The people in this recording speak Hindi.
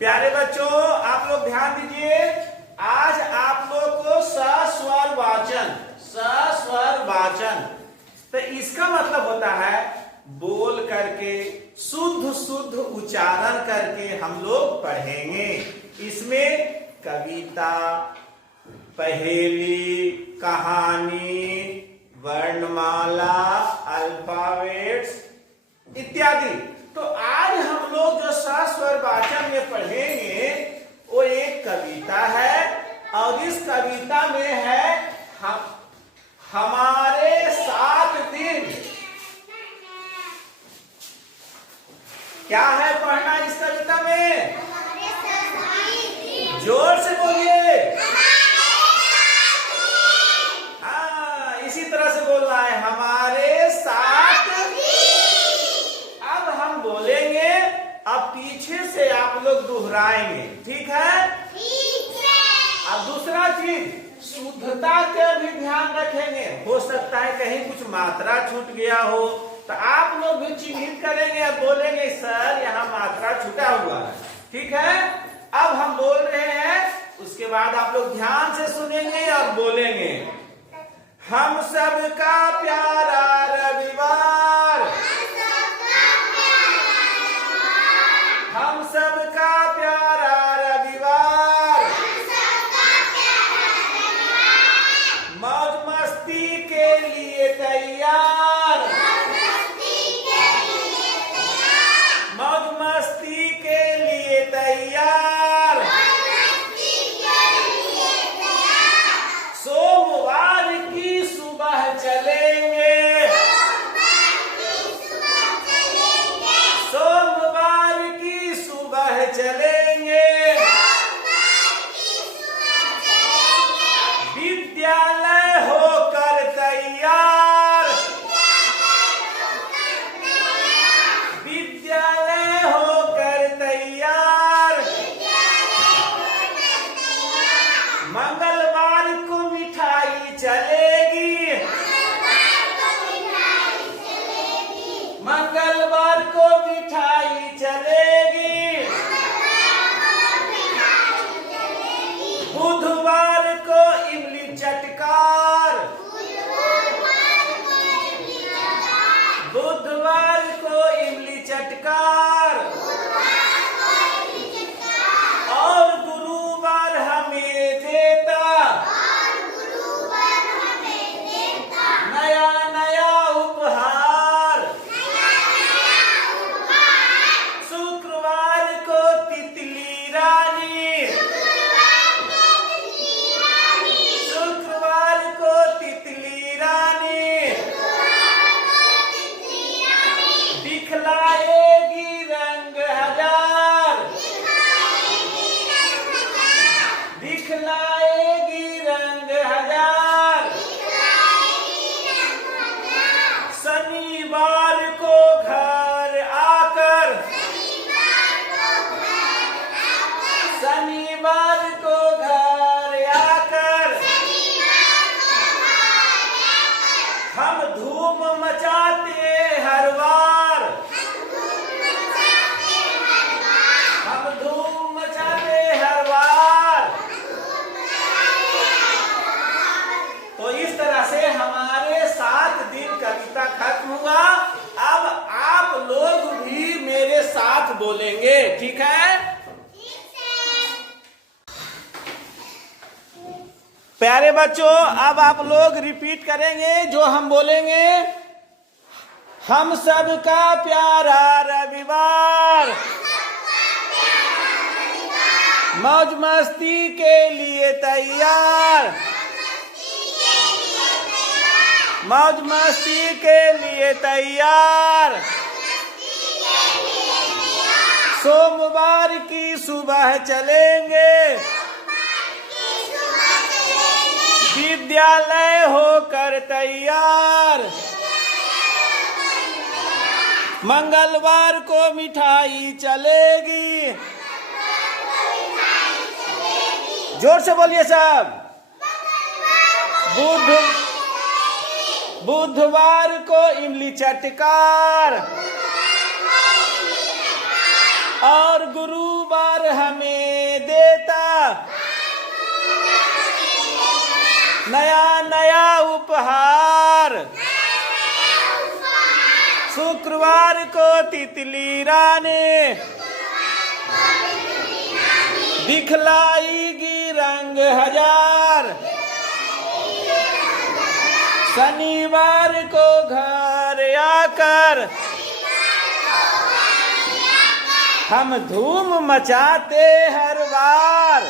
प्यारे बच्चों, आप लोग ध्यान दीजिए। आज आप लोग को सस्वर वाचन तो इसका मतलब होता है बोल करके शुद्ध शुद्ध उच्चारण करके हम लोग पढ़ेंगे। इसमें कविता, पहेली, कहानी, वर्णमाला, अल्फाबेट्स इत्यादि। तो आज हम लोग जो सस्वर वाचन में पढ़ेंगे वो एक कविता है और इस कविता में है हमारे 7 दिन। क्या है पढ़ना इस कविता में? जोर से बोलिए। हाँ, इसी तरह से बोलना है, हमारे 7 दिन। अब हम बोलेंगे, अब पीछे से आप लोग दोहराएंगे, ठीक है? अब दूसरा चीज, शुद्धता का भी ध्यान रखेंगे। हो सकता है कहीं कुछ मात्रा छूट गया हो तो आप लोग भी चिन्हित करेंगे और बोलेंगे सर यहाँ मात्रा छूटा हुआ है, ठीक है? अब हम बोल रहे हैं, उसके बाद आप लोग ध्यान से सुनेंगे और बोलेंगे। हम सबका प्यारा रविवार, हम सबका प्यारा रविवार, मौज मस्ती के लिए तैयार, मौज मस्ती के लिए तैयार। सोमवार की सुबह चलेंगे, सोमवार की सुबह चलेंगे, विद्यालय होकर तैयार, विद्यालय होकर तैयार। मंगलवार को मिठाई चलेगी, मंगलवार को मिठाई चलेगी, बुधवार को इमली चटकार, बुधवार को इमली चटकार, और गुरुवार हमें देता नया नया उपहार, शुक्रवार को तितली रानी, शुक्रवार को तितली रानी दिखलाएगी रंग हजार, दिखलाएगी रंग हजार। शनिवार को घर आकर, शनिवार को घर आकर हम धूम मचाते हर बार, हम धूम मचाते हर बार। तो इस तरह से हमारे 7 दिन कविता खत्म हुआ। अब आप लोग भी मेरे साथ बोलेंगे, ठीक है? प्यारे बच्चों, अब आप लोग रिपीट करेंगे जो हम बोलेंगे। हम सबका प्यारा रविवार, मौज मस्ती के लिए तैयार, मौज मस्ती के लिए तैयार। सोमवार की सुबह चलेंगे, विद्यालय होकर तैयार, मंगलवार को मिठाई चलेगी। जोर से बोलिए सब। बुधवार को इमली चटकार, और गुरुवार हमें देता नया नया उपहार। शुक्रवार को तितली रानी दिखलाएगी रंग हजार। शनिवार को घर आकर हम धूम मचाते हर बार।